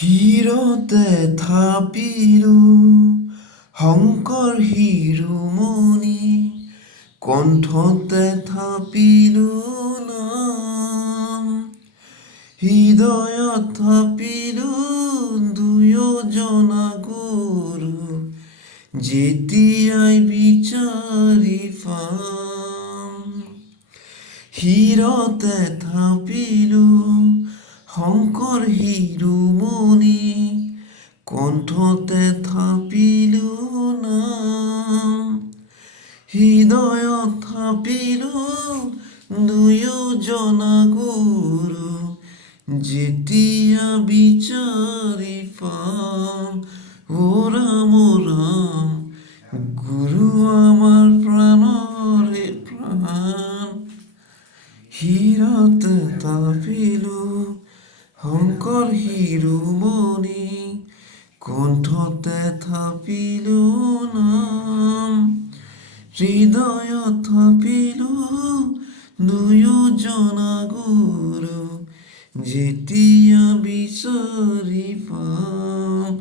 হিৰতে থাপিলো শংকৰ শিৰোমণি, কণ্ঠতে থাপিলো নাম। হৃদয়ত থাপিলো দুয়োজনা গুৰু, যেতিয়াই বিচাৰি পাম। শিৰতে থাপিলো শংকৰ শিৰোমণি, কণ্ঠতে থাপিলো নাম। হৃদয়ত থাপিলো দুয়োজনা গুৰু, যেতিয়া বিচাৰি পাম। ও ৰাম ৰাম, গুৰু আমাৰ প্ৰাণৰে প্ৰাণ। শিৰতে থাপিলো শংকৰ শিৰোমণি, কণ্ঠতে থাপিলো নাম। হৃদয়ত থাপিলো দুয়োজনা গুৰু, যেতিয়া বিচাৰি পাম।